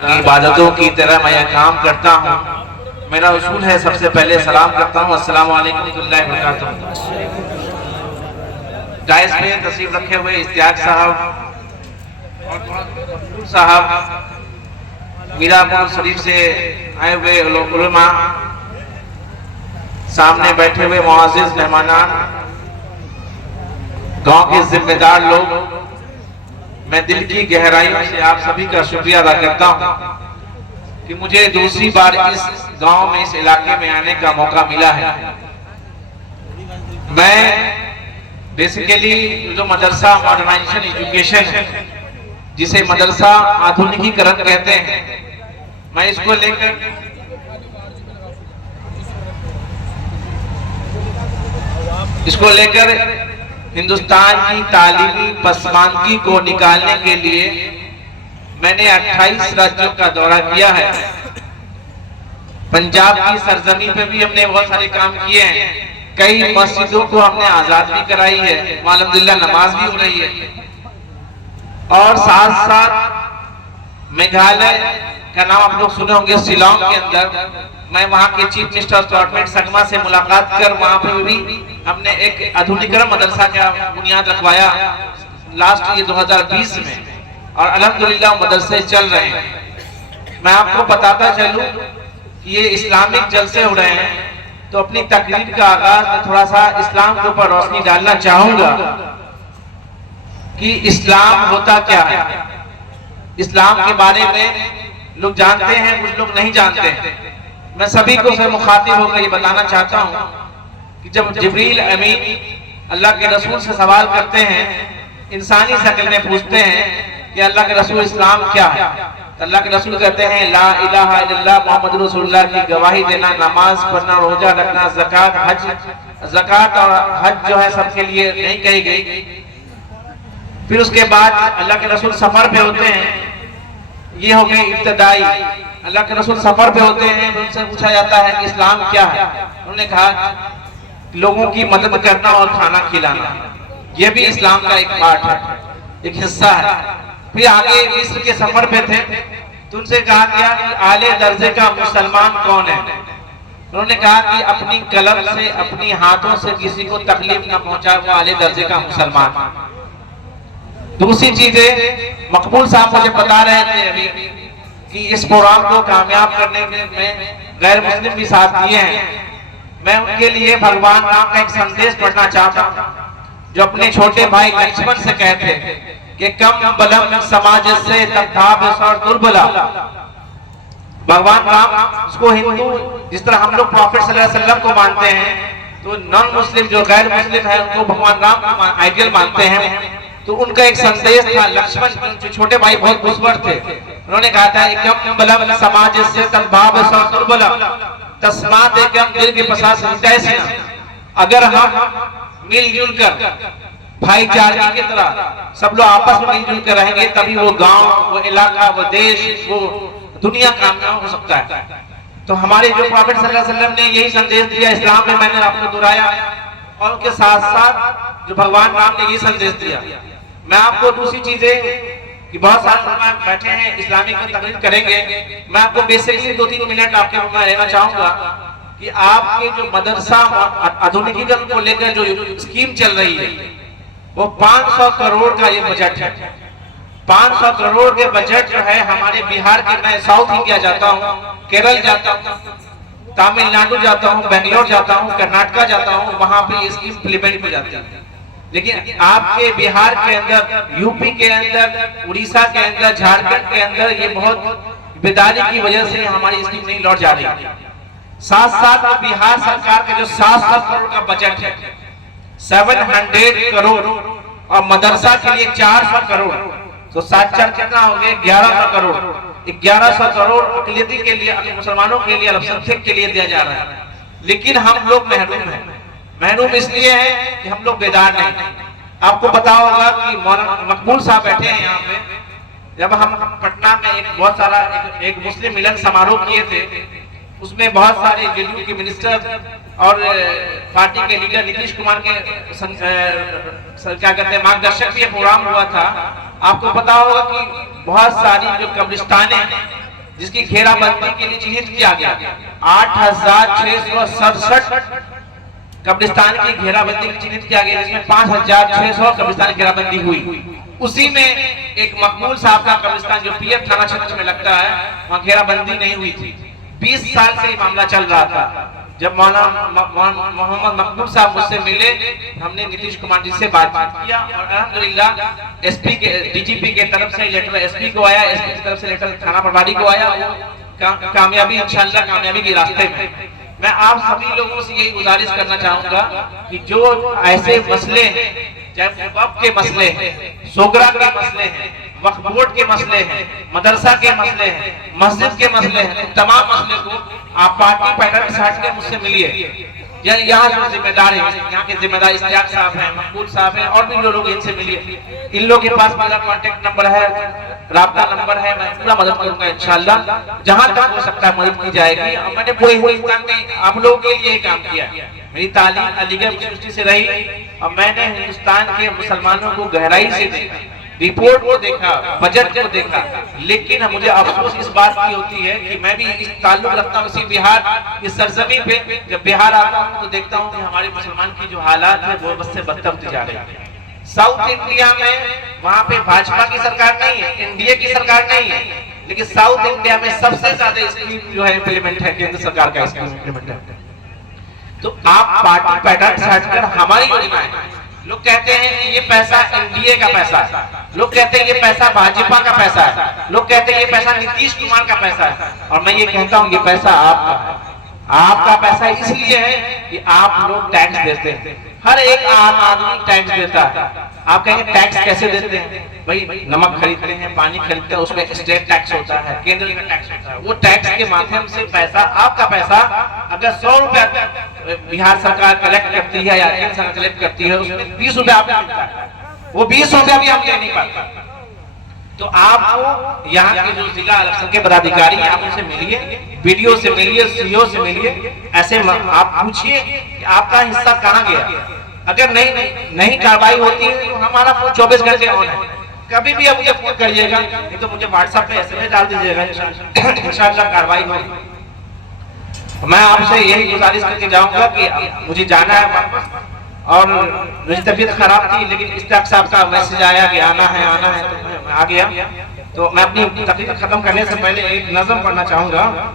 इबादतों की तरह मैं यह काम करता हूँ। मेरा उसूल है सबसे पहले सलाम करता हूँ, अस्सलाम वालेकुम रहमतुल्लाहि व बरकातुहू। डायस पे तशरीफ रखे हुए इश्तियाक साहब और साहब, मीरापुर शरीफ से आए हुए उलमा, सामने बैठे हुए मुआज़िज़ मेहमानान, गांव के जिम्मेदार लोग, मैं दिल की गहराइयों से आप सभी का शुक्रिया अदा करता हूं कि मुझे दूसरी बार इस गांव में, इस इलाके में आने का मौका मिला है। मैं बेसिकली जो मदरसा मॉडर्नाइजेशन एजुकेशन है, जिसे मदरसा आधुनिकीकरण कहते हैं, मैं इसको लेकर हिंदुस्तान की तालीमी पसमानगी को निकालने के लिए मैंने 28 राज्यों का दौरा किया है। पंजाब की सरजमी पे भी हमने बहुत सारे काम किए हैं। कई मस्जिदों को हमने आजाद भी कराई है, अल्हम्दुलिल्लाह नमाज भी हो रही है। और साथ साथ मेघालय का नाम आप लोग सुने होंगे, शिलांग के अंदर मैं वहां के चीफ मिनिस्टर गवर्नमेंट संगमा से मुलाकात कर वहां पर भी हमने एक आधुनिकीकरण मदरसा का बुनियाद रखवाया लास्ट ये 2020 में, और अल्हम्दुलिल्लाह मदरसे चल रहे हैं। मैं आपको बताता चलूं कि ये इस्लामिक जलसे हो रहे हैं, तो अपनी तकरीर का आगाज में थोड़ा सा इस्लाम के ऊपर रोशनी डालना चाहूंगा कि इस्लाम होता क्या है। इस्लाम के बारे में लोग जानते हैं, कुछ लोग नहीं जानते हैं। मैं सभी को से मुखातिब होकर ये बताना चाहता हूँ कि जब जिब्रील अमीन अल्लाह के रसूल से सवाल करते हैं, इंसानी शक्ल में पूछते हैं कि अल्लाह के रसूल इस्लाम क्या है, तो अल्लाह के रसूल कहते हैं ला इलाहा इल्लल्लाह मोहम्मद रसूलुल्लाह की गवाही देना, नमाज पढ़ना, रोजा रखना, ज़कात हज, ज़कात और हज जो है सबके लिए नहीं कही गई। फिर उसके बाद अल्लाह के रसूल सफर पे होते हैं, ये हो गए इब्तदाई। अल्लाह के रसूल सफर पे होते हैं, तो उनसे पूछा जाता है कि इस्लाम क्या है। उन्होंने कहा लोगों की मदद करना और खाना खिलाना, ये भी इस्लाम का एक पार्ट है, एक हिस्सा है। फिर आगे मिस्र के सफर पे थे, तो उनसे कहा गया कि आले दर्जे का मुसलमान कौन है। उन्होंने कहा कि अपनी कलम से, अपनी हाथों से किसी को तकलीफ न पहुंचाए, वो आले दर्जे का मुसलमान। दूसरी चीजें मकबूल साहब मुझे बता रहे थे अभी कि इस प्रोग्राम को कामयाब करने में गैर मुस्लिम भी साथ दिए हैं। मैं उनके लिए भगवान राम का एक संदेश पढ़ना चाहता हूँ, जो अपने छोटे भाई लक्ष्मण से कहते कि कम बलम समाज से और दुर्बला। भगवान राम उसको हिंदू जिस तरह हम लोग प्रॉफेट सल्लल्लाहु अलैहि वसल्लम को मानते हैं, तो नॉन मुस्लिम जो गैर मुस्लिम है उनको भगवान राम को आइडियल मानते हैं। तो उनका एक संदेश था, लक्ष्मण जो छोटे भाई बहुत बुजुर्ग थे, उन्होंने कहा था कम बलम समाज से तद्भाव दुर्बला तस्मात एकम दिल के पसास। अगर हम मिलजुल कर भाईचारे की तरह सब लोग आपस में मिलजुल कर रहेंगे, तभी वो गांव, वो इलाका, वो देश, वो दुनिया कामयाब हो सकता है। तो हमारे जो प्रॉफेट सल्लल्लाहु अलैहि वसल्लम ने यही संदेश दिया इस्लाम में, मैंने आपको दोहराया, और उनके साथ साथ जो भगवान राम ने ये संदेश दिया। मैं आपको दूसरी चीजें कि बहुत सारे लोग बैठे हैं इस्लामिक में तकरीर करेंगे, मैं आपको बेसिकली 2-3 मिनट आपके में रहना चाहूंगा कि आपके जो मदरसा आधुनिकीकरण को लेकर जो स्कीम चल रही है, वो 500 करोड़ का ये बजट है। 500 करोड़ के बजट जो है हमारे बिहार के, मैं साउथ इंडिया जाता हूँ, केरल जाता हूँ, तमिलनाडु जाता हूँ, बेंगलोर जाता हूँ, कर्नाटका जाता हूँ, वहां पे ये स्कीम इम्प्लीमेंट हो जाती है। लेकिन आपके बिहार के अंदर, यूपी के अंदर, उड़ीसा के अंदर, झारखंड के अंदर ये बहुत बेदारी की वजह से हमारी स्कीम नहीं लौट जा रही है। साथ साथ बिहार सरकार का जो 700 करोड़ का बजट है, 700 करोड़, और मदरसा के लिए 400 करोड़, तो 7-4 कितना हो गए 1100 करोड़। 1100 करोड़ अक़लियती के लिए, मुसलमानों के लिए, अल्पसंख्यक के लिए दिया जा रहा है। लेकिन हम लोग महरूम हैं। महरूम इसलिए है कि हम लोग बेदार नहीं। आपको पता होगा कि मकबूल साहब बैठे हैं यहाँ पे, जब हम पटना में एक बहुत सारा एक मुस्लिम मिलन समारोह किए थे, उसमें बहुत सारे जेडीयू के मिनिस्टर और पार्टी के लीडर नीतीश कुमार के क्या कहते हैं मार्गदर्शक भी प्रोग्राम हुआ था। आपको पता होगा कि बहुत सारी जो कब्रिस्तानें जिसकी घेराबंदी के लिए चिन्हित किया गया। 8,667 कब्रिस्तान की घेराबंदी चिन्हित किया गया, जिसमें 5,600 कब्रिस्तान की घेराबंदी हुई। उसी में एक मकबूल साहब का कब्रिस्तान जो पीएफ थाना क्षेत्र में लगता है, वहां घेराबंदी नहीं हुई थी। 20 साल से ये मामला चल रहा था। जब मौलाना मोहम्मद मकबूल साहब मुझसे मिले, हमने नीतीश कुमार जी से बातचीत किया और अल्हम्दुलिल्लाह एसपी के डीजीपी के तरफ से लेटर एसपी को आया, एसपी की तरफ से लेटर थाना प्रभारी को आया। कामयाबी इंशाल्लाह कामयाबी के रास्ते में। मैं आप सभी लोगों से यही गुजारिश करना चाहूंगा कि जो ऐसे मसले हैं, चाहे वक्फ के मसले हैं, सोगरा के मसले हैं, वक्फ बोर्ड के मसले हैं, मदरसा के मसले हैं, मस्जिद के मसले हैं, तमाम मसले को आप पार्टी पैटर्न से हट के मुझसे मिलिए। यहाँ जो जिम्मेदार है, यहाँ के जिम्मेदार इस्तियाक साहब हैं, मकबूल साहब हैं, और भी जो लोग, इनसे मिलिए। इन लोगों के पास मेरा कॉन्टेक्ट नंबर है, राब्ता नंबर है, मैं पूरा मदद करूंगा इंशाल्लाह। जहां तक हो सकता है मदद की जाएगी। और मैंने पूरे हिंदुस्तान में आप लोगों के लिए काम किया। मेरी तालीम अलीगढ़ यूनिवर्सिटी से रही और मैंने हिंदुस्तान के मुसलमानों को गहराई से देखा, रिपोर्ट को देखा, बजट को देखा। लेकिन मुझे अफसोस इस बात की होती है कि मैं भी इस ताल्लुक रखता हूँ इसी बिहार, इस सरजमीन पे। जब बिहार आता हूँ तो देखता हूँ कि हमारे मुसलमान की जो हालात है वो बस से बदतर होती जा रही है। साउथ इंडिया में वहां पे भाजपा की सरकार नहीं है, एनडीए की सरकार नहीं है, लेकिन साउथ इंडिया में सबसे ज्यादा स्कीम जो है इम्प्लीमेंट है केंद्र सरकार का स्कीम इम्प्लीमेंट है। तो आप पार्टी पैटर्न से हटकर हमारी योजना है। लोग कहते हैं कि ये पैसा एनडीए का पैसा है, लोग कहते हैं ये पैसा भाजपा का पैसा है, लोग कहते हैं ये पैसा नीतीश कुमार का पैसा है। और मैं ये कहता हूँ ये पैसा आपका है। आपका पैसा इसलिए है कि आप लोग टैक्स देते हैं। हर एक आम आदमी टैक्स देता है। आप कहेंगे टैक्स कैसे देते हैं? भाई नमक खरीदते हैं, पानी खरीदते हैं, उसमें स्टेट टैक्स होता है, केंद्र का टैक्स होता है। वो टैक्स के माध्यम से पैसा, आपका पैसा अगर 100 रुपया बिहार सरकार कलेक्ट करती है या केंद्र सरकार कलेक्ट करती है, उसमें 20 रुपया आपको मिलता है। वो 20 रुपया भी हम ले नहीं पाते। तो आपको यहाँ के जो जिला इलेक्शन के पदाधिकारी हैं, आप उनसे मिलिए, वीडियो से मिलिए, सीओ से मिलिए। ऐसे आप पूछिए कि आपका हिस्सा कहाँ गया। अगर नहीं कार्रवाई होती है तो हमारा फोन 24 घंटे ऑन है। कभी भी आप मुझे फोन करिएगा, नहीं तो मुझे व्हाट्सएप पे एसएमएस डाल दीजिएगा, इंशाल्लाह कार्रवाई होगी। मैं आपसे यही गुजारिश करके जाऊंगा कि मुझे जाना है वापस, और मेरी तबीयत खराब थी, लेकिन इस्तियाक साहब का मैसेज आया कि आना है तो मैं आ गया। तो मैं अपनी तकलीफ खत्म करने से पहले एक नज़म पढ़ना चाहूंगा।